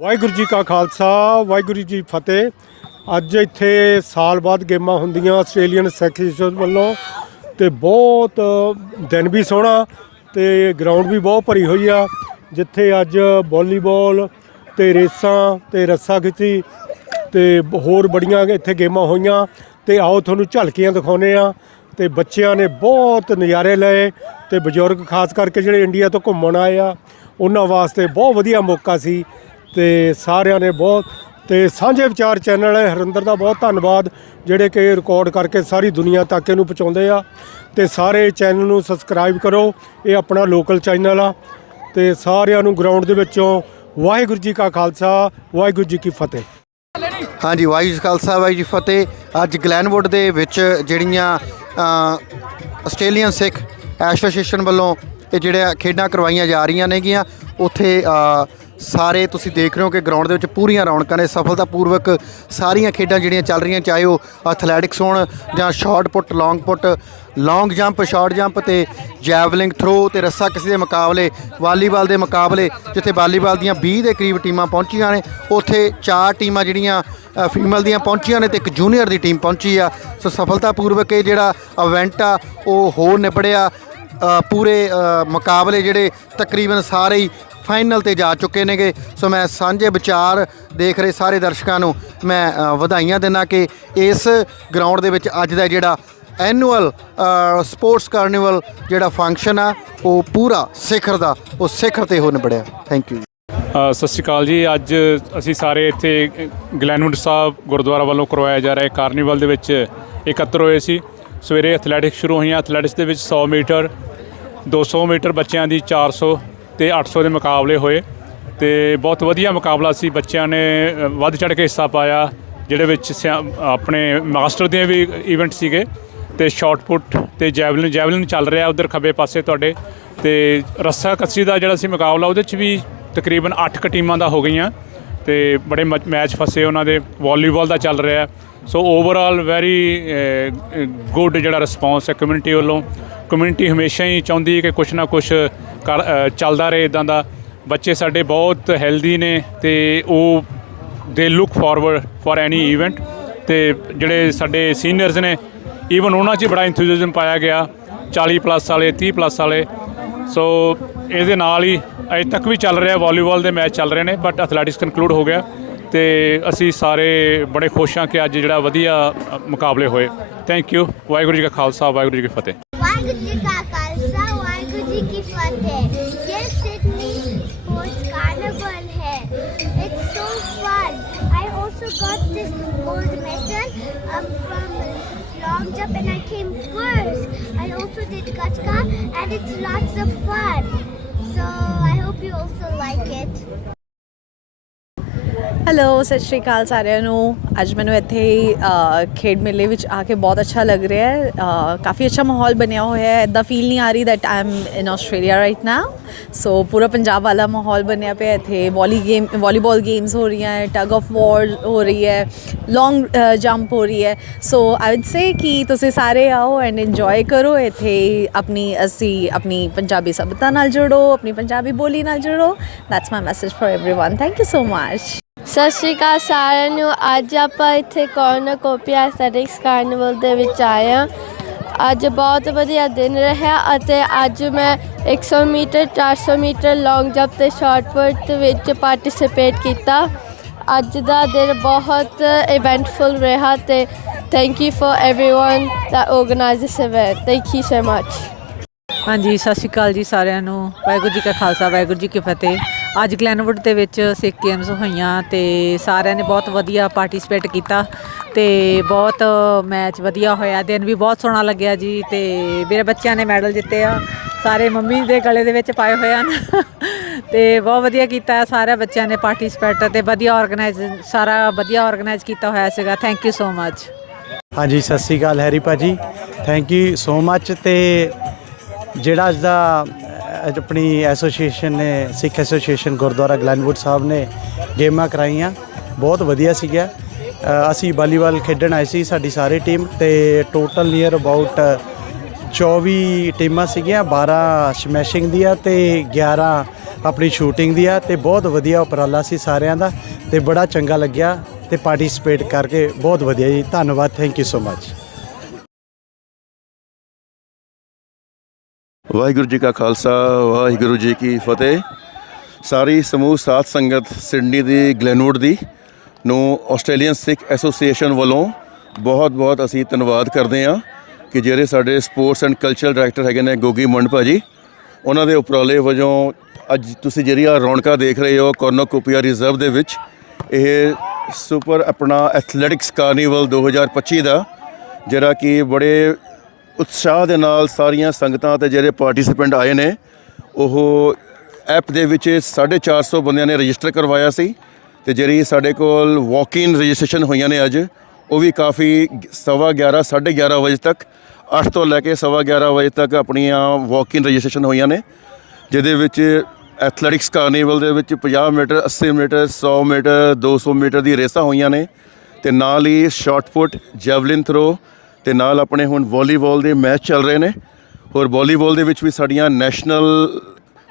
ਵਾਹਿਗੁਰੂ ਜੀ ਕਾ ਖਾਲਸਾ, ਵਾਹਿਗੁਰੂ ਜੀ ਫਤਿਹ। ਅੱਜ ਇੱਥੇ ਸਾਲ ਬਾਅਦ ਗੇਮਾਂ ਹੁੰਦੀਆਂ ਆਸਟ੍ਰੇਲੀਅਨ ਸੈਕਸ਼ਨ ਵੱਲੋਂ ਤੇ ਬਹੁਤ ਦਿਨ ਵੀ ਸੋਹਣਾ ਤੇ ਗਰਾਊਂਡ ਵੀ ਬਹੁਤ ਭਰੀ ਹੋਈ ਆ, ਜਿੱਥੇ ਅੱਜ ਵਾਲੀਬਾਲ ਤੇ ਰੇਸਾਂ ਤੇ ਰੱਸਾ ਖਿੱਚੀ ਤੇ ਹੋਰ ਬੜੀਆਂ ਇੱਥੇ ਗੇਮਾਂ ਹੋਈਆਂ ਤੇ ਆਓ ਤੁਹਾਨੂੰ ਝਲਕੀਆਂ ਦਿਖਾਉਨੇ ਆ ਤੇ ਬੱਚਿਆਂ ਨੇ ਬਹੁਤ ਨਜ਼ਾਰੇ ਲਏ ਤੇ ਬਜ਼ੁਰਗ ਖਾਸ ਕਰਕੇ ਜਿਹੜੇ ਇੰਡੀਆ ਤੋਂ ਘੁੰਮਣ ਆਏ ਆ, ਉਹਨਾਂ ਵਾਸਤੇ ਬਹੁਤ ਵਧੀਆ ਮੌਕਾ ਸੀ ਤੇ ਸਾਰਿਆਂ ਨੇ ਬਹੁਤ ਤੇ ਸਾਂਝੇ ਵਿਚਾਰ ਚੈਨਲ ਹੈ, ਹਰਿੰਦਰ ਦਾ ਬਹੁਤ ਧੰਨਵਾਦ, ਜਿਹੜੇ ਕਿ ਰਿਕਾਰਡ ਕਰਕੇ ਸਾਰੀ ਦੁਨੀਆ ਤੱਕ ਇਹਨੂੰ ਪਹੁੰਚਾਉਂਦੇ ਆ। ਤੇ ਸਾਰੇ ਚੈਨਲ ਨੂੰ ਸਬਸਕ੍ਰਾਈਬ ਕਰੋ, ਇਹ ਆਪਣਾ ਲੋਕਲ ਚੈਨਲ ਆ। ਤੇ ਸਾਰਿਆਂ ਨੂੰ ਗਰਾਊਂਡ ਦੇ ਵਿੱਚੋਂ ਵਾਹਿਗੁਰੂ ਜੀ ਕਾ ਖਾਲਸਾ, ਵਾਹਿਗੁਰੂ ਜੀ ਕੀ ਫਤਿਹ। ਹਾਂਜੀ, ਵਾਹਿਗੁਰੂ ਜੀ ਖਾਲਸਾ, ਵਾਹਿਗੁਰੂ ਜੀ ਫਤਿਹ। ਅੱਜ ਗਲੈਨਵੁੱਡ ਦੇ ਵਿੱਚ ਜਿਹੜੀਆਂ ਆਸਟ੍ਰੇਲੀਅਨ ਸਿੱਖ ਐਸੋਸੀਏਸ਼ਨ ਵੱਲੋਂ ਇਹ ਜਿਹੜੇ ਖੇਡਾਂ ਕਰਵਾਈਆਂ ਜਾ ਰਹੀਆਂ ਨੇਗੀਆਂ, ਉੱਥੇ ਸਾਰੇ ਤੁਸੀਂ ਦੇਖ ਰਹੇ ਹੋ ਕਿ ਗਰਾਊਂਡ ਦੇ ਵਿੱਚ ਪੂਰੀਆਂ ਰੌਣਕਾਂ ਨੇ, ਸਫਲਤਾਪੂਰਵਕ ਸਾਰੀਆਂ ਖੇਡਾਂ ਜਿਹੜੀਆਂ ਚੱਲ ਰਹੀਆਂ, ਚਾਹੇ ਉਹ ਐਥਲੈਟਿਕਸ ਹੋਣ ਜਾਂ short put long put long jump short jump ਤੇ ਜੈਵਲਿੰਗ ਥਰੋ ਤੇ ਰੱਸਾ ਕਿਸੇ ਦੇ ਮੁਕਾਬਲੇ, ਵਾਲੀਬਾਲ ਦੇ ਮੁਕਾਬਲੇ, ਜਿੱਥੇ ਵਾਲੀਬਾਲ ਦੀਆਂ 20 ਦੇ ਕਰੀਬ ਟੀਮਾਂ ਪਹੁੰਚੀਆਂ ਨੇ, ਉੱਥੇ ਚਾਰ ਟੀਮਾਂ ਜਿਹੜੀਆਂ ਫੀਮੇਲ ਦੀਆਂ ਪਹੁੰਚੀਆਂ ਨੇ ਤੇ ਇੱਕ ਜੂਨੀਅਰ ਦੀ ਟੀਮ ਪਹੁੰਚੀ ਆ। ਸੋ ਸਫਲਤਾਪੂਰਵਕ ਇਹ ਜਿਹੜਾ ਇਵੈਂਟ ਆ, ਉਹ ਹੋ ਨਿਬੜਿਆ। ਪੂਰੇ ਮੁਕਾਬਲੇ ਜਿਹੜੇ ਤਕਰੀਬਨ ਸਾਰੇ ਹੀ ਫਾਈਨਲ ਤੇ ਜਾ ਚੁੱਕੇ ਨੇਗੇ। ਸੋ ਮੈਂ ਸਾਂਝੇ ਵਿਚਾਰ ਦੇਖ ਰਹੇ ਸਾਰੇ ਦਰਸ਼ਕਾਂ ਨੂੰ ਮੈਂ ਅ, ਵਧਾਈਆਂ ਦਿੰਦਾ ਕਿ ਇਸ ਗਰਾਊਂਡ ਦੇ ਵਿੱਚ ਅੱਜ ਦਾ ਜਿਹੜਾ ਐਨੂਅਲ ਸਪੋਰਟਸ ਕਾਰਨੀਵਲ ਜਿਹੜਾ ਫੰਕਸ਼ਨ ਆ ਉਹ ਪੂਰਾ ਸਿਖਰ ਦਾ ਉਹ ਸਿਖਰ ਤੇ ਹੋ ਨਿਬੜਿਆ। ਥੈਂਕ ਯੂ ਅ, ਸਤਿ ਸ਼੍ਰੀ ਅਕਾਲ ਜੀ। ਅੱਜ ਅਸੀਂ ਸਾਰੇ ਇੱਥੇ ਗਲੈਨਵੁੱਡ ਸਾਹਿਬ ਗੁਰਦੁਆਰਾ ਵੱਲੋਂ ਕਰਵਾਇਆ ਜਾ ਰਿਹਾ ਕਾਰਨੀਵਲ ਦੇ ਵਿੱਚ ਇਕੱਤਰ ਹੋਏ ਸੀ। ਸਵੇਰੇ ਐਥਲੈਟਿਕਸ ਸ਼ੁਰੂ ਹੋਈਆਂ। ਐਥਲੈਟਿਕਸ ਦੇ ਵਿੱਚ 100 ਮੀਟਰ 200 ਮੀਟਰ ਬੱਚਿਆਂ ਦੀ 400 ਤੇ 800 ਦੇ ਮੁਕਾਬਲੇ ਹੋਏ ਤੇ ਬਹੁਤ ਵਧੀਆ ਮੁਕਾਬਲਾ ਸੀ। ਬੱਚਿਆਂ ਨੇ ਵੱਧ ਚੜ੍ਹ ਕੇ ਹਿੱਸਾ ਪਾਇਆ, ਜਿਹੜੇ ਵਿੱਚ ਸਿਆ- ਆਪਣੇ ਮਾਸਟਰ ਦੇ ਵੀ ਇਵੈਂਟ ਸੀਗੇ ਤੇ ਸ਼ਾਰਟ ਪੁੱਟ ਤੇ ਜੈਵਲਿਨ ਜੈਵਲਿਨ ਚੱਲ ਰਿਹਾ ਉਧਰ ਖੱਬੇ ਪਾਸੇ ਤੁਹਾਡੇ ਤੇ ਰੱਸਾ ਕੱਸੀ ਦਾ ਜਿਹੜਾ ਸੀ ਮੁਕਾਬਲਾ, ਉਹਦੇ 'ਚ ਵੀ ਤਕਰੀਬਨ 8 ਕ ਟੀਮਾਂ ਦਾ ਹੋ ਗਈਆਂ ਤੇ ਬੜੇ ਮ- ਮੈਚ ਫਸੇ ਉਹਨਾਂ ਦੇ ਵਾਲੀਬਾਲ ਦਾ ਚੱਲ ਰਿਹਾ। ਸੋ ਓਵਰਆਲ ਵੈਰੀ ਗੁੱਡ ਜਿਹੜਾ ਰਿਸਪੌਂਸ ਹੈ ਕਮਿਊਨਿਟੀ ਵੱਲੋਂ। ਕਮਿਊਨਿਟੀ ਹਮੇਸ਼ਾ ਹੀ ਚਾਹੁੰਦੀ ਹੈ ਕਿ ਕੁਛ ਨਾ ਕੁਛ ਚੱਲਦਾ ਰਹੇ ਇਦਾਂ ਦਾ। ਬੱਚੇ ਸਾਡੇ ਬਹੁਤ ਹੈਲਦੀ ਨੇ ਤੇ ਉਹ ਦੇ look forward for any event ਤੇ ਜਿਹੜੇ ਸਾਡੇ ਸੀਨੀਅਰਸ ਨੇ ਈਵਨ ਉਹਨਾਂ 'ਚ ਹੀ ਬੜਾ ਇੰਥੂਸੀਜ਼ਮ ਪਾਇਆ ਗਿਆ 40 ਪਲੱਸ ਵਾਲੇ 30 ਪਲੱਸ ਵਾਲੇ। ਸੋ ਇਹਦੇ ਨਾਲ ਹੀ ਅਜੇ ਤੱਕ ਵੀ ਚੱਲ ਰਿਹਾ ਵਾਲੀਬਾਲ ਦੇ ਮੈਚ ਚੱਲ ਰਹੇ ਨੇ ਬਟ ਐਥਲੈਟਿਕਸ ਕਨਕਲੂਡ ਹੋ ਗਿਆ ਤੇ ਅਸੀਂ ਸਾਰੇ ਬੜੇ ਖੁਸ਼ ਹਾਂ ਕਿ ਅੱਜ ਜਿਹੜਾ ਵਧੀਆ ਮੁਕਾਬਲੇ ਹੋਏ। ਥੈਂਕ ਯੂ ਵਾਹਿਗੁਰੂ ਜੀ ਕਾ ਖਾਲਸਾ, ਵਾਹਿਗੁਰੂ ਜੀ ਕੀ ਫਤਿਹ। I also did gatka and it's lots of fun. So I hope you also like it. Hello ਸਤਿ ਸ਼੍ਰੀ ਅਕਾਲ ਸਾਰਿਆਂ ਨੂੰ। ਅੱਜ ਮੈਨੂੰ ਇੱਥੇ ਖੇਡ ਮੇਲੇ ਵਿੱਚ ਆ ਕੇ ਬਹੁਤ ਅੱਛਾ ਲੱਗ ਰਿਹਾ ਹੈ। ਕਾਫੀ ਅੱਛਾ ਮਾਹੌਲ ਬਣਿਆ ਹੋਇਆ ਹੈ। ਇਦਾਂ ਫੀਲ ਨਹੀਂ ਆ ਰਹੀ that I am in Australia right now so ਪੂਰਾ ਪੰਜਾਬ ਵਾਲਾ ਮਾਹੌਲ ਬਣਿਆ ਪਿਆ ਇੱਥੇ। ਵੋਲੀ ਗੇਮ ਵਾਲੀਬਾਲ ਗੇਮਸ ਹੋ ਰਹੀਆਂ ਹੈ ਟਗ ਆਫ ਵਾਰ ਹੋ ਰਹੀ ਹੈ ਲੌਂਗ ਜੰਪ ਹੋ ਰਹੀ ਹੈ। ਸੋ ਆਈ ਊਡ ਸੇ ਕਿ ਤੁਸੀਂ ਸਾਰੇ ਆਓ ਐਂਡ ਇੰਜੋਏ ਕਰੋ। ਇੱਥੇ ਆਪਣੀ, ਅਸੀਂ ਆਪਣੀ ਪੰਜਾਬੀ ਸਭਿਅਤਾ ਨਾਲ ਜੁੜੋ, ਆਪਣੀ ਪੰਜਾਬੀ ਬੋਲੀ ਨਾਲ ਜੁੜੋ। That's my message for everyone thank you so much ਸਤਿ ਸ਼੍ਰੀ ਅਕਾਲ ਸਾਰਿਆਂ ਨੂੰ। ਅੱਜ ਆਪਾਂ ਇੱਥੇ ਕੋਰਨਾ ਕੋਪੀਆ ਐਸਥੈਟਿਕਸ ਕਾਰਨੀਵਲ ਦੇ ਵਿੱਚ ਆਏ ਹਾਂ। ਅੱਜ ਬਹੁਤ ਵਧੀਆ ਦਿਨ ਰਿਹਾ ਅਤੇ ਅੱਜ ਮੈਂ 100 ਮੀਟਰ 400 ਮੀਟਰ ਲੌਂਗ ਜੰਪ ਤੇ ਸ਼ਾਰਟ ਪੁੱਟ ਵਿੱਚ ਪਾਰਟਿਸਿਪੇਟ ਕੀਤਾ। ਅੱਜ ਦਾ ਦਿਨ ਬਹੁਤ ਇਵੈਂਟਫੁਲ ਰਿਹਾ ਤੇ thank you for everyone that organized this event. Thank you so much ਹਾਂਜੀ, ਸਤਿ ਸ਼੍ਰੀ ਅਕਾਲ ਜੀ ਸਾਰਿਆਂ ਨੂੰ। ਵਾਹਿਗੁਰੂ ਜੀ ਕਾ ਖਾਲਸਾ, ਵਾਹਿਗੁਰੂ ਜੀ ਕੀ ਫਤਿਹ। ਅੱਜ ਗਲੈਨਵੁੱਡ ਦੇ ਵਿੱਚ ਸਿੱਖ ਗੇਮਸ ਹੋਈਆਂ ਤੇ ਸਾਰਿਆਂ ਨੇ ਬਹੁਤ ਵਧੀਆ ਪਾਰਟਿਸਿਪੇਟ ਕੀਤਾ ਤੇ ਬਹੁਤ ਮੈਚ ਵਧੀਆ ਹੋਇਆ, ਦਿਨ ਵੀ ਬਹੁਤ ਸੋਹਣਾ ਲੱਗਿਆ ਜੀ ਤੇ ਮੇਰੇ ਬੱਚਿਆਂ ਨੇ ਮੈਡਲ ਜਿੱਤੇ ਆ, ਸਾਰੇ ਮੰਮੀ ਦੇ ਗਲੇ ਦੇ ਵਿੱਚ ਪਾਏ ਹੋਏ ਹਨ ਤੇ ਬਹੁਤ ਵਧੀਆ ਕੀਤਾ ਸਾਰੇ ਬੱਚਿਆਂ ਨੇ ਪਾਰਟਿਸਿਪੇਟ ਤੇ ਵਧੀਆ ਆਰਗੇਨਾਈਜ਼ ਸਾਰਾ ਵਧੀਆ ਆਰਗੇਨਾਈਜ਼ ਕੀਤਾ ਹੋਇਆ ਸੀਗਾ ਥੈਂਕ ਯੂ ਸੋ ਮੱਚ ਹਾਂਜੀ, ਸਤਿ ਸ੍ਰੀ ਅਕਾਲ ਹੈਰੀ ਭਾਜੀ ਥੈਂਕ ਯੂ ਸੋ ਮੱਚ ਤੇ ਜਿਹੜਾ ਅੱਜ ਦਾ ਅੱਜ ਆਪਣੀ ਐਸੋਸੀਏਸ਼ਨ ਨੇ, ਸਿੱਖ ਐਸੋਸੀਏਸ਼ਨ ਗੁਰਦੁਆਰਾ ਗਲੈਨਵੁੱਡ ਸਾਹਿਬ ਨੇ ਗੇਮਾਂ ਕਰਾਈਆਂ। ਬਹੁਤ ਵਧੀਆ ਸੀਗਾ। ਅਸੀਂ ਵਾਲੀਬਾਲ ਖੇਡਣ ਆਏ ਸੀ, ਸਾਡੀ ਸਾਰੀ ਟੀਮ ਤੇ ਟੋਟਲ ਨੀਅਰ ਅਬਾਊਟ 24 ਟੀਮਾਂ ਸੀਗੀਆਂ 12 ਸਮੈਸ਼ਿੰਗ ਦੀਆਂ ਤੇ 11 ਆਪਣੀ ਸ਼ੂਟਿੰਗ ਦੀ ਆ ਤੇ ਬਹੁਤ ਵਧੀਆ ਉਪਰਾਲਾ ਸੀ ਸਾਰਿਆਂ ਦਾ ਤੇ ਬੜਾ ਚੰਗਾ ਲੱਗਿਆ ਤੇ ਪਾਰਟਿਸਿਪੇਟ ਕਰਕੇ ਬਹੁਤ ਵਧੀਆ ਜੀ। ਧੰਨਵਾਦ, thank you so much. Waheguru ji ਕਾ ਖਾਲਸਾ, ਵਾਹਿਗੁਰੂ ਜੀ ਕੀ ਫਤਿਹ। ਸਾਰੀ ਸਮੂਹ ਸਾਥ ਸੰਗਤ ਸਿਡਨੀ ਦੀ, ਗਲੈਨਵੁੱਡ ਦੀ ਨੂੰ ਆਸਟ੍ਰੇਲੀਅਨ ਸਿੱਖ ਐਸੋਸੀਏਸ਼ਨ ਵੱਲੋਂ ਬਹੁਤ ਬਹੁਤ ਅਸੀਂ ਧੰਨਵਾਦ ਕਰਦੇ ਹਾਂ ਕਿ ਜਿਹੜੇ ਸਾਡੇ ਸਪੋਰਟਸ ਐਂਡ ਕਲਚਰਲ ਡਾਇਰੈਕਟਰ ਹੈਗੇ ਨੇ ਗੋਗੀ ਮੰਡ ਭਾਜੀ ਉਹਨਾਂ ਦੇ ਉਪਰਾਲੇ ਵਜੋਂ ਅੱਜ ਤੁਸੀਂ ਜਿਹੜੀ ਆ ਰੌਣਕਾਂ ਦੇਖ ਰਹੇ ਹੋ, ਕੋਰਨੋਕੋਪੀਆ ਰਿਜ਼ਰਵ ਦੇ ਵਿੱਚ, ਇਹ ਸੁਪਰ ਆਪਣਾ ਐਥਲੈਟਿਕਸ ਕਾਰਨੀਵਲ 2025 ਦਾ, ਜਿਹੜਾ ਕਿ ਬੜੇ ਉਤਸ਼ਾਹ ਦੇ ਨਾਲ ਸਾਰੀਆਂ ਸੰਗਤਾਂ ਤੇ ਜਿਹੜੇ ਪਾਰਟਿਸਿਪੈਂਟ ਆਏ ਨੇ, ਉਹ ਐਪ ਦੇ ਵਿੱਚ 450 ਬੰਦਿਆਂ ਨੇ ਰਜਿਸਟਰ ਕਰਵਾਇਆ ਸੀ ਤੇ ਜਿਹੜੀ ਸਾਡੇ ਕੋਲ ਵਾਕ ਇਨ ਰਜਿਸਟ੍ਰੇਸ਼ਨ ਹੋਈਆਂ ਨੇ ਅੱਜ, ਉਹ ਵੀ ਕਾਫੀ ਸਵਾ 11 11:30 ਵਜੇ ਤੱਕ 8 ਤੋਂ ਲੈ ਕੇ ਸਵਾ 11 ਵਜੇ ਤੱਕ ਆਪਣੀਆਂ ਵਾਕ ਇਨ ਰਜਿਸਟ੍ਰੇਸ਼ਨ ਹੋਈਆਂ ਨੇ, ਜਿਹਦੇ ਵਿੱਚ ਐਥਲੈਟਿਕਸ ਕਾਰਨੀਵਲ ਦੇ ਵਿੱਚ 50 ਮੀਟਰ 80 ਮੀਟਰ 100 ਮੀਟਰ 200 ਮੀਟਰ ਦੀ ਰੇਸਾਂ ਹੋਈਆਂ ਨੇ ਤੇ ਨਾਲ ਹੀ ਸ਼ਾਰਟ ਪੁੱਟ ਜੈਵਲਿਨ ਥਰੋ ਤੇ ਨਾਲ ਆਪਣੇ ਹੁਣ ਵਾਲੀਬਾਲ ਦੇ ਮੈਚ ਚੱਲ ਰਹੇ ਨੇ। ਹੋਰ ਵਾਲੀਬਾਲ ਦੇ ਵਿੱਚ ਵੀ ਸਾਡੀਆਂ ਨੈਸ਼ਨਲ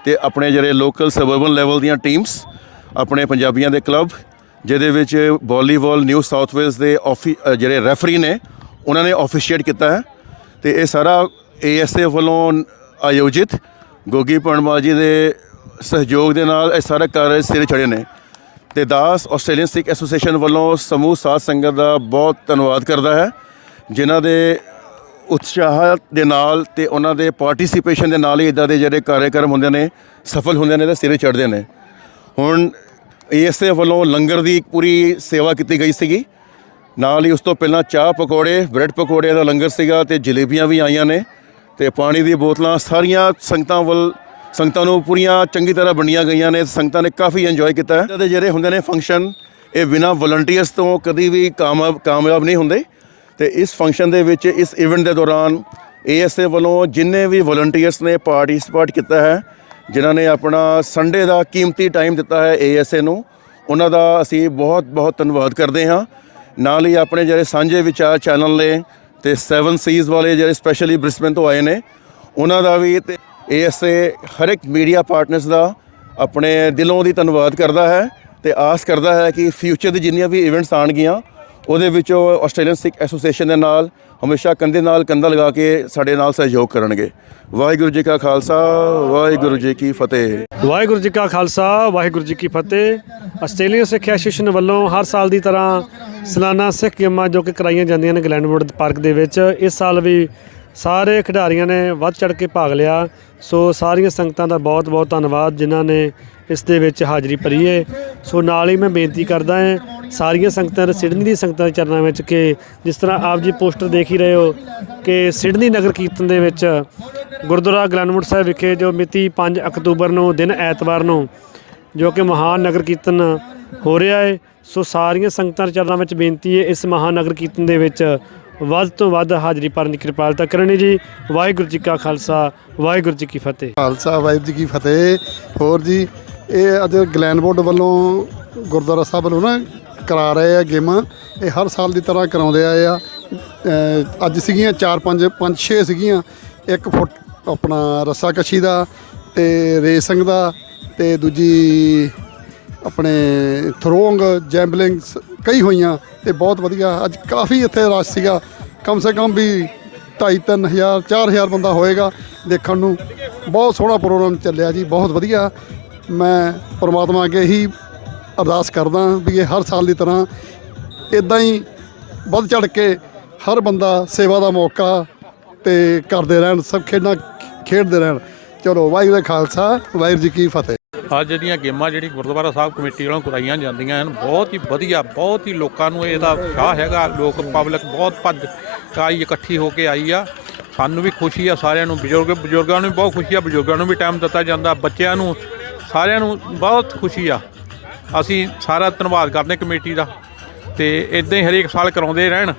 ਤੇ ਆਪਣੇ ਜਿਹੜੇ ਲੋਕਲ ਸਬਰਬਨ ਲੈਵਲ ਦੀਆਂ ਟੀਮਸ, ਆਪਣੇ ਪੰਜਾਬੀਆਂ ਦੇ ਕਲੱਬ, ਜਿਹਦੇ ਵਿੱਚ ਵਾਲੀਬਾਲ ਨਿਊ ਸਾਊਥ ਵੇਲਸ ਦੇ ਆਫੀ ਜਿਹੜੇ ਰੈਫਰੀ ਨੇ, ਉਹਨਾਂ ਨੇ ਆਫੀਸ਼ੀਏਟ ਕੀਤਾ ਹੈ। ਤੇ ਇਹ ਸਾਰਾ ਏਐਸਏ ਵੱਲੋਂ ਆਯੋਜਿਤ ਗੋਗੀ ਪਰਮਾ ਜੀ ਦੇ ਸਹਿਯੋਗ ਦੇ ਨਾਲ ਇਹ ਸਾਰਾ ਕਾਰਜ ਸਿਰੇ ਚੜੇ ਨੇ। ਤੇ ਦਾਸ ਆਸਟ੍ਰੇਲੀਅਨ ਸਿੱਖ ਐਸੋਸੀਏਸ਼ਨ ਵੱਲੋਂ ਸਮੂਹ ਸਾਧ ਸੰਗਤ ਦਾ ਬਹੁਤ ਧੰਨਵਾਦ ਕਰਦਾ ਹੈ। ਜਿਨ੍ਹਾਂ ਦੇ ਉਤਸ਼ਾਹ ਦੇ ਨਾਲ ਤੇ ਉਹਨਾਂ ਦੇ ਪਾਰਟਿਸਿਪੇਸ਼ਨ ਦੇ ਨਾਲ ਹੀ ਇਦਾਂ ਦੇ ਜਿਹੜੇ ਕਾਰਜਕ੍ਰਮ ਹੁੰਦੇ ਨੇ, ਸਫਲ ਹੁੰਦੇ ਨੇ ਤੇ ਸਿਰੇ ਚੜ੍ਹਦੇ ਨੇ। ਹੁਣ ਏਐਸਏ ਵੱਲੋਂ ਲੰਗਰ ਦੀ ਪੂਰੀ ਸੇਵਾ ਕੀਤੀ ਗਈ ਸੀਗੀ। ਨਾਲ ਹੀ ਉਸ ਤੋਂ ਪਹਿਲਾਂ ਚਾਹ ਪਕੌੜੇ, ਬ੍ਰੈਡ ਪਕੌੜੇ ਦਾ ਲੰਗਰ ਸੀਗਾ ਤੇ ਜਲੇਬੀਆਂ ਵੀ ਆਈਆਂ ਨੇ ਤੇ ਪਾਣੀ ਦੀ ਬੋਤਲਾਂ, ਸਾਰੀਆਂ ਸੰਗਤਾਂ ਵੱਲ, ਸੰਗਤਾਂ ਨੂੰ ਪੂਰੀਆਂ ਚੰਗੀ ਤਰ੍ਹਾਂ ਵੰਡੀਆਂ ਗਈਆਂ ਨੇ। ਸੰਗਤਾਂ ਨੇ ਕਾਫੀ ਇੰਜੋਏ ਕੀਤਾ। ਹੈ ਤੇ ਜਿਹੜੇ ਹੁੰਦੇ ਨੇ ਫੰਕਸ਼ਨ ਇਹ ਬਿਨਾਂ ਵਲੰਟੀਅਰਸ ਤੋਂ ਕਦੀ ਵੀ ਕਾਮਯਾਬ ਕਾਮਯਾਬ ਨਹੀਂ ਹੁੰਦੇ। ਤੇ ਇਸ ਫੰਕਸ਼ਨ ਦੇ ਵਿੱਚ ਇਸ ਇਵੈਂਟ ਦੇ ਦੌਰਾਨ ਏਐਸਏ ਵੱਲੋਂ ਜਿੰਨੇ ਵੀ ਵਲੰਟੀਅਰਸ ਨੇ ਪਾਰਟਿਸਿਪੇਟ ਕੀਤਾ ਹੈ, ਜਿਨ੍ਹਾਂ ਨੇ ਆਪਣਾ ਸੰਡੇ ਦਾ ਕੀਮਤੀ ਟਾਈਮ ਦਿੱਤਾ ਹੈ ਏਐਸਏ ਨੂੰ, ਉਹਨਾਂ ਦਾ ਅਸੀਂ ਬਹੁਤ ਬਹੁਤ ਧੰਨਵਾਦ ਕਰਦੇ ਹਾਂ। ਨਾਲ ਹੀ ਆਪਣੇ ਜਿਹੜੇ ਸਾਂਝੇ ਵਿਚਾਰ ਚੈਨਲ ਨੇ ਤੇ 7 ਸੀਜ਼ ਵਾਲੇ ਜਿਹੜੇ ਸਪੈਸ਼ਲੀ ਬ੍ਰਿਸਬਨ ਤੋਂ ਆਏ ਨੇ, ਉਹਨਾਂ ਦਾ ਵੀ ਤੇ ਏਐਸਏ ਹਰ ਇੱਕ ਮੀਡੀਆ ਪਾਰਟਨਰਸ ਦਾ ਆਪਣੇ ਦਿਲੋਂ ਦੀ ਧੰਨਵਾਦ ਕਰਦਾ ਹੈ ਤੇ ਆਸ ਕਰਦਾ ਹੈ ਕਿ ਫਿਊਚਰ ਦੀ ਜਿੰਨੀਆਂ ਵੀ ਇਵੈਂਟਸ ਆਣਗੀਆਂ ਉਹਦੇ ਵਿੱਚ ਉਹ ਆਸਟ੍ਰੇਲੀਅਨ ਸਿੱਖ ਐਸੋਸੀਏਸ਼ਨ ਦੇ ਨਾਲ ਹਮੇਸ਼ਾ ਕੰਧੇ ਨਾਲ ਕੰਧਾ ਲਗਾ ਕੇ ਸਾਡੇ ਨਾਲ ਸਹਿਯੋਗ ਕਰਨਗੇ। ਵਾਹਿਗੁਰੂ ਜੀ ਕਾ ਖਾਲਸਾ, ਵਾਹਿਗੁਰੂ ਜੀ ਕੀ ਫਤਿਹ। ਵਾਹਿਗੁਰੂ ਜੀ ਕਾ ਖਾਲਸਾ, ਵਾਹਿਗੁਰੂ ਜੀ ਕੀ ਫਤਿਹ। ਆਸਟ੍ਰੇਲੀਅਨ ਸਿੱਖ ਐਸੋਸੀਏਸ਼ਨ ਵੱਲੋਂ ਹਰ ਸਾਲ ਦੀ ਤਰ੍ਹਾਂ ਸਲਾਨਾ ਸਿੱਖ ਗੇਮਾਂ ਜੋ ਕਿ ਕਰਾਈਆਂ ਜਾਂਦੀਆਂ ਨੇ ਗਲੈਂਡਵੁੱਡ ਪਾਰਕ ਦੇ ਵਿੱਚ, ਇਸ ਸਾਲ ਵੀ ਸਾਰੇ ਖਿਡਾਰੀਆਂ ਨੇ ਵੱਧ ਚੜ ਕੇ ਭਾਗ ਲਿਆ। ਸੋ ਸਾਰੀਆਂ ਸੰਗਤਾਂ ਦਾ ਬਹੁਤ ਬਹੁਤ ਧੰਨਵਾਦ, ਜਿਨ੍ਹਾਂ ਨੇ ਇਸ ਦੇ ਵਿੱਚ ਹਾਜ਼ਰੀ ਭਰੀ ਹੈ। ਸੋ ਨਾਲ ਹੀ ਮੈਂ ਬੇਨਤੀ ਕਰਦਾ ਹਾਂ, ਸਾਰੀਆਂ ਸੰਗਤਾਂ ਸਿਡਨੀ ਦੀ ਸੰਗਤਾਂ ਦੇ ਚਰਨਾਂ ਵਿੱਚ ਕਿ ਜਿਸ ਤਰ੍ਹਾਂ ਆਪ ਜੀ ਪੋਸਟਰ ਦੇਖ ਹੀ ਰਹੇ ਹੋ ਕਿ ਸਿਡਨੀ ਨਗਰ ਕੀਰਤਨ ਦੇ ਵਿੱਚ ਗੁਰਦੁਆਰਾ ਗਲੈਨਵੁੱਡ ਸਾਹਿਬ ਵਿਖੇ ਜੋ ਮਿਤੀ 5 ਅਕਤੂਬਰ ਨੂੰ, ਦਿਨ ਐਤਵਾਰ ਨੂੰ ਜੋ ਕਿ ਮਹਾਨ ਨਗਰ ਕੀਰਤਨ ਹੋ ਰਿਹਾ ਹੈ, ਸੋ ਸਾਰੀਆਂ ਸੰਗਤਾਂ ਦੇ ਚਰਨਾਂ ਵਿੱਚ ਬੇਨਤੀ ਹੈ ਇਸ ਮਹਾਨ ਨਗਰ ਕੀਰਤਨ ਦੇ ਵਿੱਚ ਵੱਧ ਤੋਂ ਵੱਧ ਹਾਜ਼ਰੀ ਭਰਨ ਦੀ ਕਿਰਪਾਲਤਾ ਕਰਨੀ ਜੀ। ਵਾਹਿਗੁਰੂ ਜੀ ਕਾ ਖਾਲਸਾ, ਵਾਹਿਗੁਰੂ ਜੀ ਕੀ ਫਤਿਹ। ਖਾਲਸਾ, ਵਾਹਿਗੁਰੂ ਜੀ ਕੀ ਫਤਿਹ। ਹੋਰ ਜੀ ਇਹ ਅੱਜ ਗਲੈਨਬੋਰਡ ਵੱਲੋਂ ਗੁਰਦੁਆਰਾ ਸਾਹਿਬ ਵੱਲੋਂ ਨਾ ਕਰਾ ਰਹੇ ਆ ਗੇਮਾਂ। ਇਹ ਹਰ ਸਾਲ ਦੀ ਤਰ੍ਹਾਂ ਕਰਾਉਂਦੇ ਆਏ ਆ। ਅੱਜ ਸੀਗੀਆਂ 4 5 5 6 ਸੀਗੀਆਂ। ਇੱਕ ਫੁੱਟ ਆਪਣਾ ਰੱਸਾ ਕਸ਼ੀ ਦਾ ਤੇ ਰੇਸਿੰਗ ਦਾ ਤੇ ਦੂਜੀ ਆਪਣੇ ਥਰੋਂਗ ਜੈਂਬਲਿੰਗ ਕਈ ਹੋਈਆਂ ਤੇ ਬਹੁਤ ਵਧੀਆ। ਅੱਜ ਕਾਫੀ ਇੱਥੇ ਰਸ਼ ਸੀਗਾ। ਕਮ ਸੇ ਕਮ ਵੀ 2.5 ਹਜ਼ਾਰ 4000 ਬੰਦਾ ਹੋਏਗਾ ਦੇਖਣ ਨੂੰ। ਬਹੁਤ ਸੋਹਣਾ ਪ੍ਰੋਗਰਾਮ ਚੱਲਿਆ ਜੀ, ਬਹੁਤ ਵਧੀਆ। ਮੈਂ ਪਰਮਾਤਮਾ ਅੱਗੇ ਹੀ ਅਰਦਾਸ ਕਰਦਾ ਵੀ ਇਹ ਹਰ ਸਾਲ ਦੀ ਤਰ੍ਹਾਂ ਇਦਾਂ ਹੀ ਵੱਧ ਚੜ ਕੇ ਹਰ ਬੰਦਾ ਸੇਵਾ ਦਾ ਮੌਕਾ ਤੇ ਕਰਦੇ ਰਹਿਣ, ਸਭ ਖੇਡਾਂ ਖੇਡਦੇ ਰਹਿਣ। ਚਲੋ, ਵਾਹਿਗੁਰੂ ਜੀ ਖਾਲਸਾ, ਵਾਹਿਗੁਰੂ ਜੀ ਕੀ ਫਤਿਹ। ਅੱਜ ਜਿਹੜੀਆਂ ਗੇਮਾਂ ਜਿਹੜੀ ਗੁਰਦੁਆਰਾ ਸਾਹਿਬ ਕਮੇਟੀ ਵੱਲੋਂ ਕਰਾਈਆਂ ਜਾਂਦੀਆਂ ਹਨ, ਬਹੁਤ ਹੀ ਵਧੀਆ, ਬਹੁਤ ਹੀ ਲੋਕਾਂ ਨੂੰ ਇਹਦਾ ਉਤਸ਼ਾਹ ਹੈਗਾ। ਲੋਕ ਪਬਲਿਕ ਬਹੁਤ ਭੱਜ ਕਾਈ ਇਕੱਠੀ ਹੋ ਕੇ ਆਈ ਆ। ਸਾਨੂੰ ਵੀ ਖੁਸ਼ੀ ਆ ਸਾਰਿਆਂ ਨੂੰ, ਬਜ਼ੁਰਗ, ਬਜ਼ੁਰਗਾਂ ਨੂੰ ਵੀ ਬਹੁਤ ਖੁਸ਼ੀ ਆ, ਬਜ਼ੁਰਗਾਂ ਨੂੰ ਵੀ ਟਾਈਮ ਦਿੱਤਾ ਜਾਂਦਾ, ਬੱਚਿਆਂ ਨੂੰ ਸਾਰਿਆਂ ਨੂੰ ਬਹੁਤ ਖੁਸ਼ੀ ਆ। ਅਸੀਂ ਸਾਰਾ ਧੰਨਵਾਦ ਕਰਦੇ ਕਮੇਟੀ ਦਾ ਤੇ ਇਦਾਂ ਹੀ ਹਰੇਕ ਸਾਲ ਕਰਾਉਂਦੇ ਰਹਿਣ।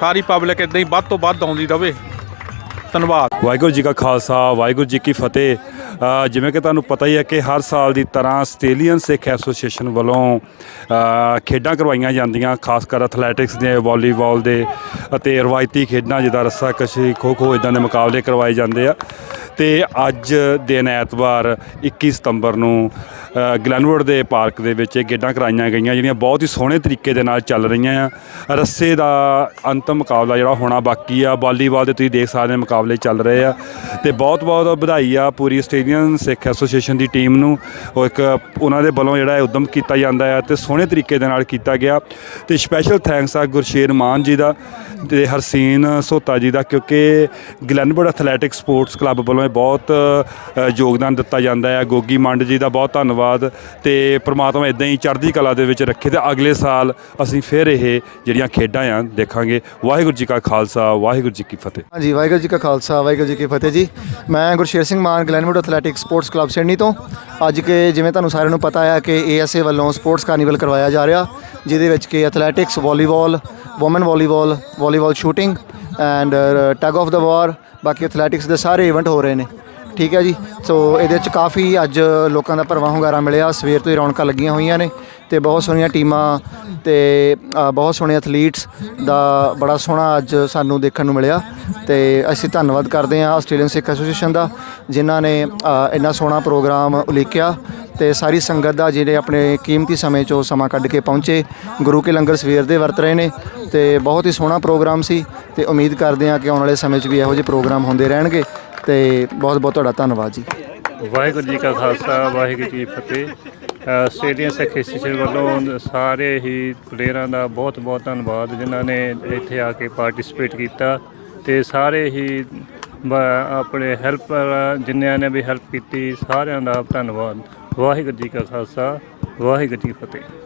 ਸਾਰੀ ਪਬਲਿਕ ਇਦਾਂ ਹੀ ਵੱਧ ਤੋਂ ਵੱਧ ਆਉਂਦੀ ਰਹੇ ਧੰਨਵਾਦ। ਵਾਹਿਗੁਰੂ ਜੀ ਕਾ ਖਾਲਸਾ, ਵਾਹਿਗੁਰੂ ਜੀ ਕੀ ਫਤਿਹ। ਜਿਵੇਂ ਕਿ ਤੁਹਾਨੂੰ ਪਤਾ ਹੀ ਹੈ ਕਿ ਹਰ ਸਾਲ ਦੀ ਤਰ੍ਹਾਂ ਆਸਟ੍ਰੇਲੀਅਨ ਸਿੱਖ ਐਸੋਸੀਏਸ਼ਨ ਵੱਲੋਂ ਖੇਡਾਂ ਕਰਵਾਈਆਂ ਜਾਂਦੀਆਂ ਖਾਸ ਕਰ ਐਥਲੈਟਿਕਸ ਦੇ ਵਾਲੀਬਾਲ ਦੇ ਅਤੇ ਰਵਾਇਤੀ ਖੇਡਾਂ ਜਿੱਦਾਂ ਰੱਸਾਕਸ਼ੀ ਖੋ ਖੋ ਇਦਾਂ ਦੇ ਮੁਕਾਬਲੇ ਕਰਵਾਏ ਜਾਂਦੇ ਆ। ਤੇ ਅੱਜ ਦਿਨ ਐਤਵਾਰ 21 ਸਤੰਬਰ ਨੂੰ ਅ, ਦੇ ਪਾਰਕ ਦੇ ਵਿੱਚ ਇਹ ਖੇਡਾਂ ਕਰਾਈਆਂ ਗਈਆਂ ਜਿਹੜੀਆਂ ਬਹੁਤ ਹੀ ਸੋਹਣੇ ਤਰੀਕੇ ਦੇ ਨਾਲ ਚੱਲ ਰਹੀਆਂ ਆ। ਰੱਸੇ ਦਾ ਅੰਤਮ ਮੁਕਾਬਲਾ ਜਿਹੜਾ ਹੋਣਾ ਬਾਕੀ ਆ ਵਾਲੀਬਾਲ ਦੇ ਤੁਸੀਂ ਦੇਖ ਸਕਦੇ ਹੋ ਮੁਕਾਬਲੇ ਚੱਲ ਰਹੇ ਆ। ਤੇ ਬਹੁਤ ਬਹੁਤ ਵਧਾਈ ਆ ਪੂਰੀ ਆਸਟ੍ਰੇਲੀਅਨ ਸਿੱਖ ਐਸੋਸੀਏਸ਼ਨ ਦੀ ਟੀਮ ਨੂੰ ਉਹ ਇੱਕ ਉਹਨਾਂ ਦੇ ਵੱਲੋਂ ਜਿਹੜਾ ਇਹ ਉਦਮ ਕੀਤਾ ਜਾਂਦਾ ਹੈ ਤੇ ਸੋਹਣੇ ਤਰੀਕੇ ਦੇ ਨਾਲ ਕੀਤਾ ਗਿਆ। ਤੇ ਸਪੈਸ਼ਲ ਥੈਂਕਸ ਆ ਗੁਰਸ਼ੇਰ ਮਾਨ ਜੀ ਦਾ ਤੇ ਹਰਸੀਨ ਸੋਤਾ ਜੀ ਦਾ, ਕਿਉਂਕਿ ਗਲੈਨਵੁੱਡ ਐਥਲੈਟਿਕ ਸਪੋਰਟਸ ਕਲੱਬ ਵੱਲੋਂ ਇਹ ਬਹੁਤ ਯੋਗਦਾਨ ਦਿੱਤਾ ਜਾਂਦਾ ਹੈ ਗੋਗੀ ਮੰਡ ਜੀ ਦਾ ਬਹੁਤ ਧੰਨਵਾਦ ਤੇ ਪ੍ਰਮਾਤਮਾ ਇਦਾਂ ਹੀ ਚੜ੍ਹਦੀ ਕਲਾ ਦੇ ਵਿੱਚ ਰੱਖੇ ਤੇ ਅਗਲੇ ਸਾਲ ਅਸੀਂ ਫਿਰ ਇਹ ਜਿਹੜੀਆਂ ਖੇਡਾਂ ਆ ਦੇਖਾਂਗੇ। ਵਾਹਿਗੁਰੂ ਜੀ ਕਾ ਖਾਲਸਾ, ਵਾਹਿਗੁਰੂ ਜੀ ਕੀ ਫਤਿਹ। ਹਾਂਜੀ, ਵਾਹਿਗੁਰੂ ਜੀ ਕਾ ਖਾਲਸਾ, ਵਾਹਿਗੁਰੂ ਜੀ ਕੀ ਫਤਿਹ ਜੀ। ਮੈਂ Gursher Singh Maan Glenwood athletic sports club Sydney ਤੋਂ। ਅੱਜ ਕੇ ਜਿਵੇਂ ਤੁਹਾਨੂੰ ਸਾਰਿਆਂ ਨੂੰ ਪਤਾ ਹੈ ਕਿ ਏਐਸਏ ਵੱਲੋਂ ਸਪੋਰਟਸ ਕਾਰਨੀਵਲ ਕਰਵਾਇਆ ਜਾ ਰਿਹਾ, ਜਿਹਦੇ ਵਿੱਚ ਕਿ athletics volleyball women volleyball volleyball shooting and tug of war ਵਾਰ, ਬਾਕੀ ਐਥਲੈਟਿਕਸ ਦੇ ਸਾਰੇ ਇਵੈਂਟ ਹੋ ਰਹੇ ਨੇ। ਠੀਕ ਹੈ ਜੀ? ਸੋ ਇਹਦੇ ਵਿੱਚ ਕਾਫੀ ਅੱਜ ਲੋਕਾਂ ਦਾ ਭਰਵਾਂ ਹੁੰਗਾਰਾ ਮਿਲਿਆ। ਸਵੇਰ ਤੋਂ ਹੀ ਰੌਣਕਾਂ ਲੱਗੀਆਂ ਹੋਈਆਂ ਨੇ। ਤੇ ਬਹੁਤ ਸੋਹਣੀਆਂ ਟੀਮਾਂ ਤੇ ਬਹੁਤ ਸੋਹਣੇ ਐਥਲੀਟਸ ਦਾ ਬੜਾ ਸੋਹਣਾ ਅੱਜ ਸਾਨੂੰ ਦੇਖਣ ਨੂੰ ਮਿਲਿਆ ਤੇ ਅਸੀਂ ਧੰਨਵਾਦ ਕਰਦੇ ਹਾਂ ਆਸਟ੍ਰੇਲੀਅਨ ਸਿੱਖ ਐਸੋਸੀਏਸ਼ਨ ਦਾ, ਜਿਨ੍ਹਾਂ ਨੇ ਇੰਨਾ ਸੋਹਣਾ ਪ੍ਰੋਗਰਾਮ ਉਲੀਕਿਆ ਤੇ ਸਾਰੀ ਸੰਗਤ ਦਾ ਜਿਹੜੇ ਆਪਣੇ ਕੀਮਤੀ ਸਮੇਂ ਚੋਂ ਸਮਾਂ ਕੱਢ ਕੇ ਪਹੁੰਚੇ, ਗੁਰੂ ਕੇ ਲੰਗਰ ਸਵੇਰ ਦੇ ਵਰਤ ਰਹੇ ਨੇ ਤੇ ਬਹੁਤ ਹੀ ਸੋਹਣਾ ਪ੍ਰੋਗਰਾਮ ਸੀ ਤੇ ਉਮੀਦ ਕਰਦੇ ਹਾਂ ਕਿ ਆਉਣ ਵਾਲੇ ਸਮੇਂ 'ਚ ਵੀ ਇਹੋ ਜਿਹੇ ਪ੍ਰੋਗਰਾਮ ਹੁੰਦੇ ਰਹਿਣਗੇ ਤੇ ਬਹੁਤ ਬਹੁਤ ਤੁਹਾਡਾ ਧੰਨਵਾਦ ਜੀ। ਵਾਹਿਗੁਰੂ ਜੀ ਕਾ ਖਾਲਸਾ, ਵਾਹਿਗੁਰੂ ਜੀ ਫਤਿਹ। ਸਟੇਡੀਅਮ ਸਿੱਖ ਐਸੋਸੀਏਸ਼ਨ ਵੱਲੋਂ ਸਾਰੇ ਹੀ ਪਲੇਅਰਾਂ ਦਾ ਬਹੁਤ ਬਹੁਤ ਧੰਨਵਾਦ, ਜਿਨ੍ਹਾਂ ਨੇ ਇੱਥੇ ਆ ਕੇ ਪਾਰਟਿਸਿਪੇਟ ਕੀਤਾ ਤੇ ਸਾਰੇ ਹੀ ਆਪਣੇ ਹੈਲਪਰ ਜਿਨ੍ਹਾਂ ਨੇ ਵੀ ਹੈਲਪ ਕੀਤੀ, ਸਾਰਿਆਂ ਦਾ ਧੰਨਵਾਦ। ਵਾਹਿਗੁਰੂ ਜੀ ਕਾ ਖਾਲਸਾ, ਵਾਹਿਗੁਰੂ ਜੀ ਕੀ ਫਤਿਹ।